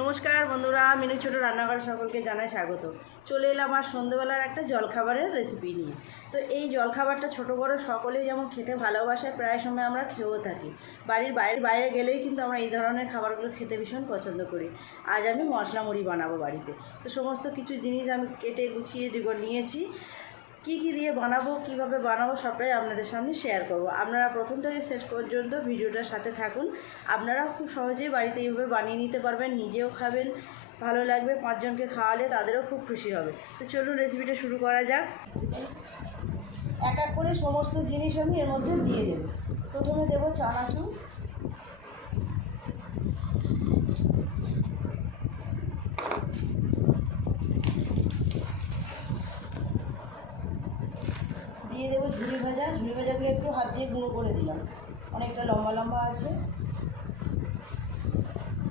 নমস্কার বন্ধুরা, মিনু ছোটো রান্নাঘর সকলকে জানাই স্বাগত। চলে এলাম আর সন্ধ্যেবেলার একটা জলখাবারের রেসিপি নিয়ে। তো এই জলখাবারটা ছোট বড় সকলেই যেমন খেতে ভালোবাসে, প্রায় সময় আমরা খেয়েও থাকি। বাড়ির বাইরে বাইরে গেলেই কিন্তু আমরা এই ধরনের খাবারগুলো খেতে ভীষণ পছন্দ করি। আজ আমি মশলা মুড়ি বানাবো বাড়িতে। তো সমস্ত কিছু জিনিস আমি কেটে গুছিয়ে নিয়েছি কি কি দিয়ে বানাবো, কীভাবে বানাবো সবটাই আপনাদের সামনে শেয়ার করব। আপনারা প্রথম থেকে শেষ পর্যন্ত ভিডিওটার সাথে থাকুন। আপনারাও খুব সহজেই বাড়িতে এইভাবে বানিয়ে নিতে পারবেন, নিজেও খাবেন, ভালো লাগবে, পাঁচজনকে খাওয়ালে তাদেরও খুব খুশি হবে। তো চলুন রেসিপিটা শুরু করা যাক। এক এক করে সমস্ত জিনিস আমি এর মধ্যে দিয়ে দেব। প্রথমে দেব চানাচুর দিয়ে দেবো ঝুড়ি ভাজা ঝুড়ি ভাজাগুলো একটু হাত দিয়ে গুঁড়ো করে দিলাম। অনেকটা লম্বা লম্বা আছে।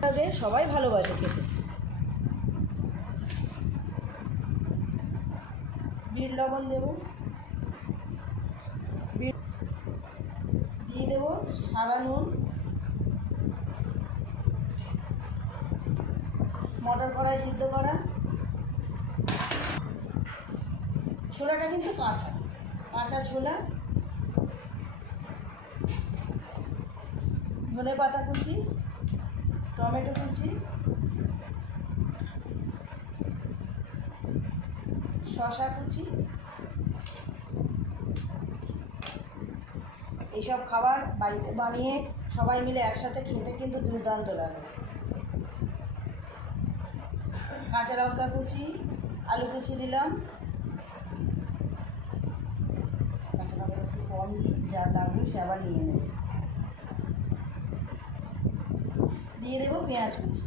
আগে সবাই ভালোবাসে খেতে। বিট লবণ দেবো। বিট দিয়ে দেবো সাদা নুন। মটর কড়াই সিদ্ধ করা। ছোলাটা কিন্তু কাঁচা কাঁচা ছোলা। ধনে পাতা কুচি, টমেটো কুচি শশা কুচি, এইসব খাবার বাড়িতে বানিয়ে সবাই মিলে একসাথে খেতে কিন্তু দুর্দান্ত লাগে। কাঁচা লঙ্কা কুচি, আলু কুচি দিলাম। কাঁচা লঙ্কা একটু কম দিই যা লাগবে সে আবার নিয়ে নেবে। দিয়ে দেবো পেঁয়াজ কুচি।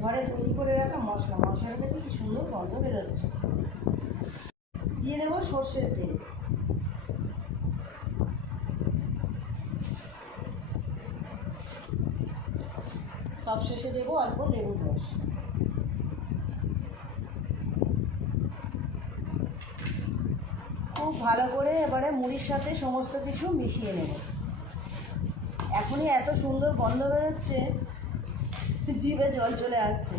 ঘরে তৈরি করে রাখা মশলা। মশলাটা থেকে কি সুন্দর গন্ধ বেরোচ্ছে। দিয়ে দেবো সর্ষের তেল। সব শেষে দেবো অল্প লেবুর রস। খুব ভালো করে এবারে মুড়ির সাথে সমস্ত কিছু মিশিয়ে নেব। এখনই এত সুন্দর গন্ধ বেরোচ্ছে, জিভে জল চলে আসছে।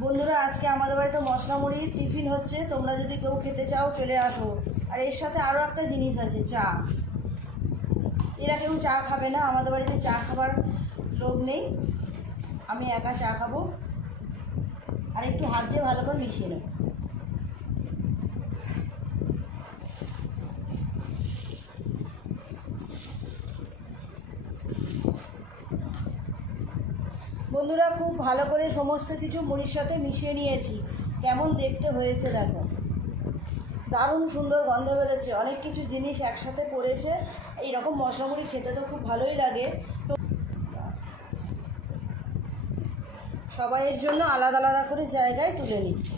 বন্ধুরা, আজকে আমাদের বাড়িতে মশলা মুড়ির টিফিন হচ্ছে, তোমরা যদি কেউ খেতে চাও চলে আসো। আর এর সাথে আরও একটা জিনিস আছে, চা। এরা কেউ চা খাবে না, আমাদের বাড়িতে চা খাবার লোক নেই। আমি একা চা খাব। আর একটু হাত দিয়ে ভালো করে মিশিয়ে নেব। বন্ধুরা, খুব ভালো করে সমস্ত কিছু মুড়ির সাথে মিশিয়ে নিয়েছি। কেমন দেখতে হয়েছে দেখো। দারুণ সুন্দর গন্ধ বেরোচ্ছে। অনেক কিছু জিনিস একসাথে পড়েছে। এই রকম মশলা মুড়ি খেতে তো খুব ভালোই লাগে। তো সবাইয়ের জন্য আলাদা আলাদা করে জায়গায় তুলে নিচ্ছি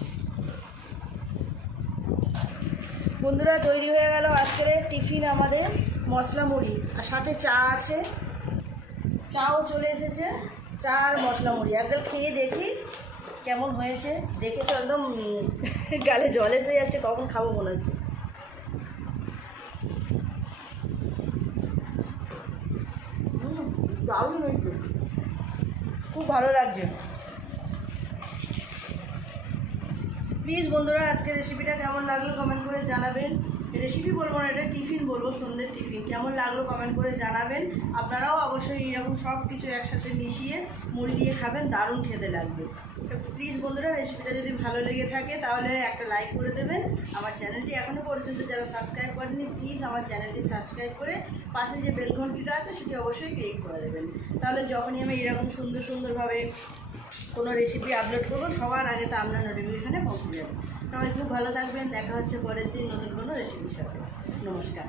বন্ধুরা, তৈরি হয়ে গেল আজকের টিফিন আমাদের মশলা মুড়ি আর সাথে চা আছে। চাও চলে এসেছে। চা আর মশলা মুড়ি। একদম খেয়ে দেখি কেমন হয়েছে। দেখে তো একদম গালে জল এসে যাচ্ছে, কখন খাব মনে হচ্ছে। দারুণ হয়েছে। খুব ভালো লাগছে। প্লিজ বন্ধুরা আজকে রেসিপিটা কেমন লাগল কমেন্ট করে জানাবেন। রেসিপি বলব না, এটা টিফিন বলব, সন্ধ্যের টিফিন কেমন লাগল কমেন্ট করে জানাবেন। আপনারাও অবশ্যই এইরকম সব কিছু একসাথে মিশিয়ে মুড়ি দিয়ে খাবেন, দারুণ খেতে লাগবে। তো প্লিজ বন্ধুরা রেসিপিটা যদি ভালো লেগে থাকে, তাহলে একটা লাইক করে দেবেন। আমার চ্যানেলটি এখনও পর্যন্ত যারা সাবস্ক্রাইব করেনি প্লিজ আমার চ্যানেলটি সাবস্ক্রাইব করে পাশে যে বেল ঘন্টিটা আছে, সেটি অবশ্যই ক্লিক করে দেবেন। তাহলে যখনই আমি এরকম সুন্দর সুন্দরভাবে কোনো রেসিপি আপলোড করব, সবার আগে তো আপনার নোটিফিকেশানে পৌঁছে যাবে। সবাই খুব ভালো থাকবেন দেখা হচ্ছে পরের দিন নতুন কোনো রেসিপির সাথে। নমস্কার।